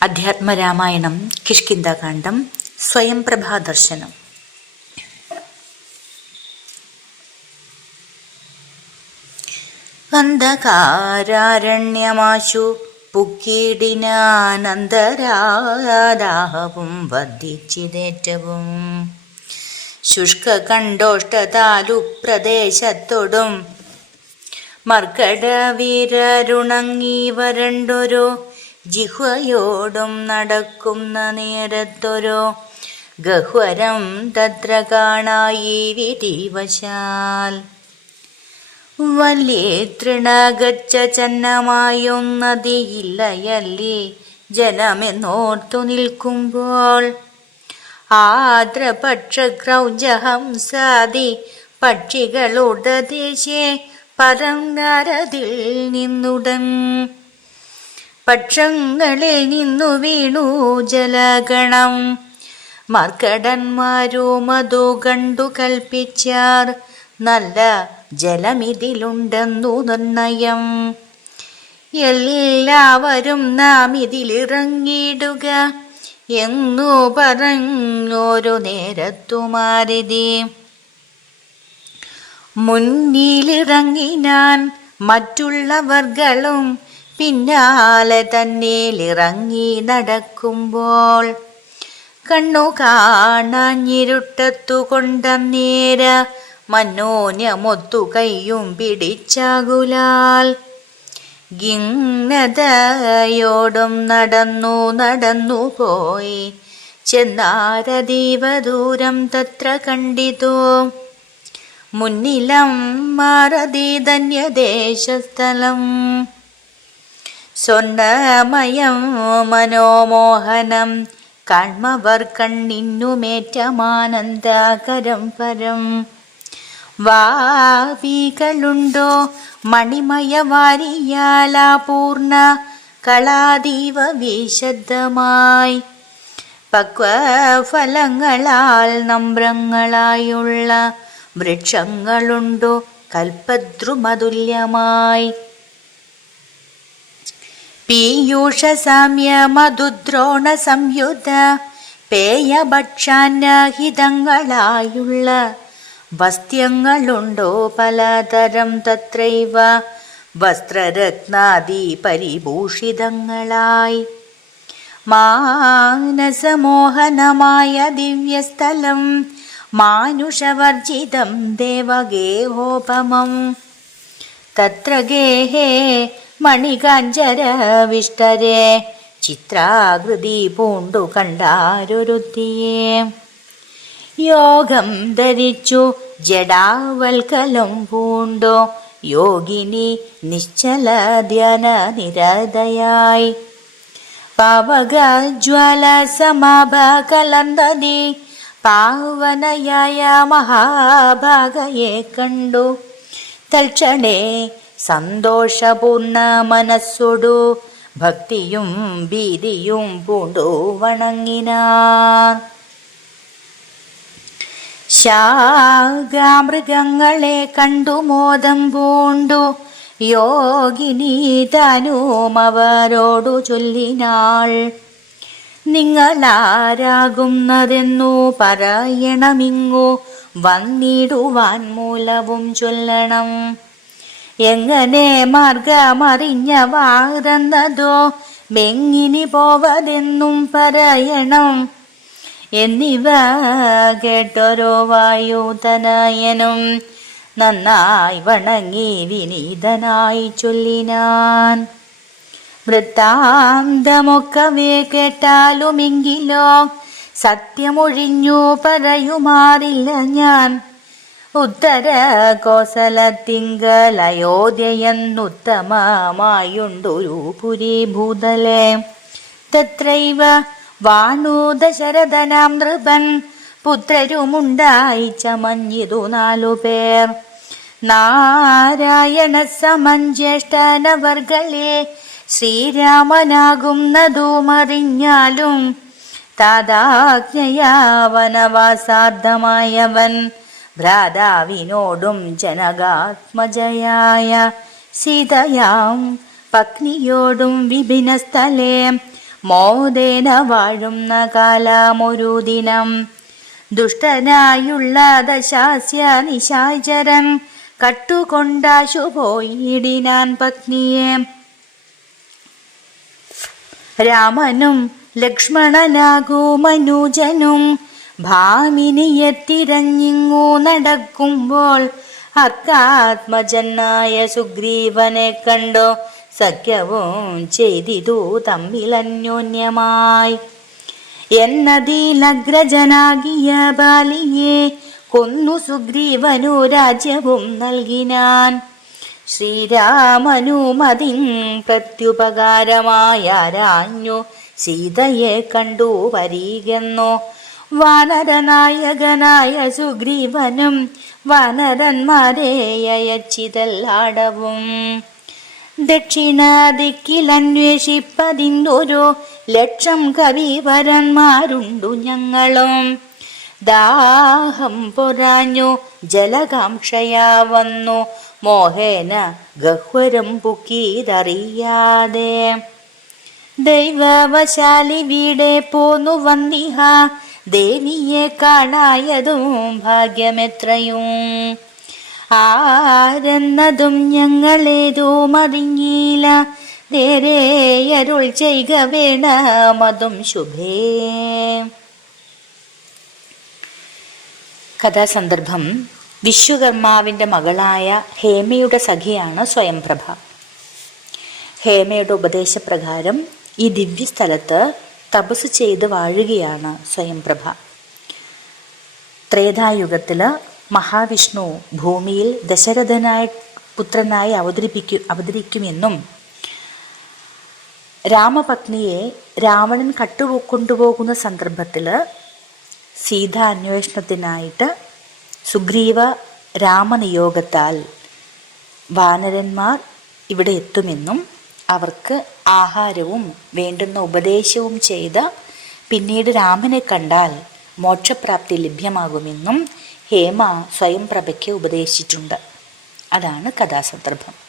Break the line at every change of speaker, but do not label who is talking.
അധ്യാത്മരാമായണം കിഷ്കിന്താകാന്ഡം സ്വയംപ്രഭാദർശനം അന്ധകാരാരണ്യമാശു പുക്കീടിനാനന്ദരാദാഹവും വർദ്ധിച്ചിതേറ്റവും ശുഷ്ക കണ്ടോഷ്ടതാലു പ്രദേശത്തോടും മർക്കട വീരരുണങ്ങി വരണ്ടൊരു ജിഹ്വയോടും നടക്കുന്ന നേരത്തൊരു ഗഹ്വരം തത്ര കാണായി വിധിവശാൽ വലിയ തൃണഗച്ച ചന്നമായൊന്നതിയില്ലയല്ലേ ജനമെന്നോർത്തു നിൽക്കുമ്പോൾ. ആദ്രപക്ഷക്രൗജഹംസാദി പക്ഷികളുടെ ദേശേ പരങ്കാരതിൽ നിന്നുടൻ പക്ഷങ്ങളിൽ നിന്നു വീണു ജലഗണം. മർക്കടന്മാരോ മതോ കണ്ടു കൽപ്പിച്ചാർ. നല്ല ജലമിതിലുണ്ടെന്നു നിർണയം. എല്ലാവരും നാം ഇതിലിറങ്ങിയിടുക. എന്നു പറഞ്ഞോരു നേരത്തുമാരിതി. മുന്നിലിറങ്ങിനാൻ മറ്റുള്ളവർകളും പിന്നാലെ തന്നേലിറങ്ങി നടക്കുമ്പോൾ കണ്ണു കാണാഞ്ഞിരുട്ടത്തു കൊണ്ടന്നേര മനോന്യമൊത്തു കൈയും പിടിച്ചാകുലാൽ ഗിങ്ങതയോടും നടന്നു നടന്നു പോയി. ചെന്നാരതീവ ദൂരം തത്ര കണ്ടിതോ? മുന്നിലം മാറതി ധന്യദേശസ്ഥലം സ്വർണമയം മനോമോഹനം കൺമവർ കണ്ണിന്നുമേറ്റമാനന്ദകരം പരം വാവികളുണ്ടോ മണിമയവാരിയാലാ പൂർണ കളാതീവ വിശദമായി പക്വഫലങ്ങളാൽ നമ്രങ്ങളായുള്ള വൃക്ഷങ്ങളുണ്ടോ കൽപ്പദ്രുമതുല്യമായി പീയൂഷസാമ്യ മധുദ്രോണ സംയുത പേയഭക്ഷാന്നഹിതങ്ങളായുള്ള വസ്ത്യങ്ങളുണ്ടോ പലതരം തത്രൈവ വസ്ത്രരത്നാദി പരിഭൂഷിതങ്ങളായി മാനസമോഹനമായ ദിവ്യസ്ഥലം മാനുഷവർജിതം ദേവഗേഹോപമം. തത്ര ഗേഹേ മണികാഞ്ചരവിഷ്ടരെ ചിത്രാകൃതി പൂണ്ടു കണ്ടാരൊരുത്തിയെ. യോഗം ധരിച്ചു ജഡാവൽക്കലം പൂണ്ടോ യോഗിനി നിശ്ചല ധ്യാന നിരതയായി പാവകജ്വല സമാഭ കലന്തതി പാവനയായ മഹാഭാഗയെ കണ്ടു. തൽക്ഷണേ സന്തോഷപൂർണ മനസ്സൊടു ഭക്തിയും ഭീതിയും പൂണ്ടു വണങ്ങിനാൻ ശാഗാമൃഗങ്ങളെ കണ്ടു മോദം പൂണ്ടു യോഗിനി താനും അവരോടു ചൊല്ലിനാൾ. നിങ്ങളാരാകുന്നതെന്നു പറയണമിങ്ങു വന്നിടുവാൻ മൂലവും ചൊല്ലണം. എങ്ങനെ മാർഗമറിഞ്ഞ വാറന്നതോ മെങ്ങിനി പോവതെന്നും പറയണം. എന്നിവ കേട്ടോരോ വായുതനയനും നന്നായി വണങ്ങി വിനീതനായി ചൊല്ലിനാൻ. വൃത്താന്തമൊക്കവേ കേട്ടാലുമെങ്കിലോ? സത്യമൊഴിഞ്ഞു പറയുമാറില്ല ഞാൻ. ഉത്തര കോസലത്തിങ്കൽ അയോധ്യയെന്നുത്തമമായുണ്ടൊരു പുരി ഭൂതലെ തത്രൈവ വാണു ദശരഥനാം നൃപൻ പുത്രരുമുണ്ടായി ചമഞ്ഞിതു നാലു പേർ. നാരായണ സമഞ്ജേഷ്ഠനവർകളെ ശ്രീരാമനാകുന്നതുമറിഞ്ഞാലും താതാജ്ഞയാവനവാസാർത്ഥമായവൻ ഭ്രാതാവിനോടും ജനകാത്മജയായ സീതയാം പത്നിയോടും വിഭിന്ന സ്ഥലേ മോദേന വാഴുന്ന കാലാമൊരു ദിനം. ദുഷ്ടനായുള്ള ദശാസ്യ നിശാചരൻ കട്ടുകൊണ്ടാശു പോയിടിനാൻ പത്നിയെ. രാമനും ലക്ഷ്മണനാകൂ മനുജനും ഭാമിനിയെ തിരഞ്ഞിങ്ങു നടക്കുമ്പോൾ അക്കാത്മജനായ സുഗ്രീവനെ കണ്ടോ. സഖ്യവും ചെയ്തിതു തമ്മിൽ അന്യോന്യമായി. എന്നതിലഗ്രജനാകിയ ബാലിയെ കൊന്നു സുഗ്രീവനു രാജ്യവും നൽകിനാൻ ശ്രീരാമനുമതിൻ പ്രത്യുപകാരമായാരാഞ്ഞു. സീതയെ കണ്ടു വരീകെന്നു വാനരനായകനായ സുഗ്രീവനും വാനരന്മാരെ അയച്ചിതല്ലാടവും. ദക്ഷിണദിക്കിലന്വേഷിപ്പതിന്തൊരു ലക്ഷം കവിവരന്മാരുണ്ടു ഞങ്ങളും. ദാഹം പൊറാഞ്ഞു ജലകാംക്ഷയാ വന്നു മോഹേന ഗഹ്വരം പുക്കീതറിയാതെ ദൈവവശാലി വീടെ പോന്നു വന്നിഹ ദേവിയെ കാണായതും ഭാഗ്യമെത്രയും. ആരെന്നതും ഞങ്ങളേതോ അറിഞ്ഞില്ല നേരെ അരുൾ ചെയ്യുക വേണമതും ശുഭേ. കഥാസന്ദർഭം. വിശ്വകർമാവിന്റെ മകളായ ഹേമയുടെ സഖിയാണ് സ്വയംപ്രഭ. ഹേമയുടെ ഉപദേശപ്രകാരം ഈ ദിവ്യസ്ഥലത്ത് തപസ് ചെയ്ത് വാഴുകയാണ് സ്വയംപ്രഭ. ത്രേതായുഗത്തിൽ മഹാവിഷ്ണു ഭൂമിയിൽ ദശരഥനായ പുത്രനായി അവതരിപ്പിക്കു അവതരിക്കുമെന്നും രാമപത്നിയെ രാവണൻ കട്ടുകൊണ്ടുപോകുന്ന സന്ദർഭത്തിൽ സീത അന്വേഷണത്തിനായിട്ട് സുഗ്രീവ രാമനിയോഗത്താൽ വാനരന്മാർ ഇവിടെ എത്തുമെന്നും അവർക്ക് ആഹാരവും വേണ്ടുന്ന ഉപദേശവും ചെയ്ത് പിന്നീട് രാമനെ കണ്ടാൽ മോക്ഷപ്രാപ്തി ലഭ്യമാകുമെന്നും ഹേമ സ്വയം പ്രഭയ്ക്ക് ഉപദേശിച്ചിട്ടുണ്ട്. അതാണ് കഥാസന്ദർഭം.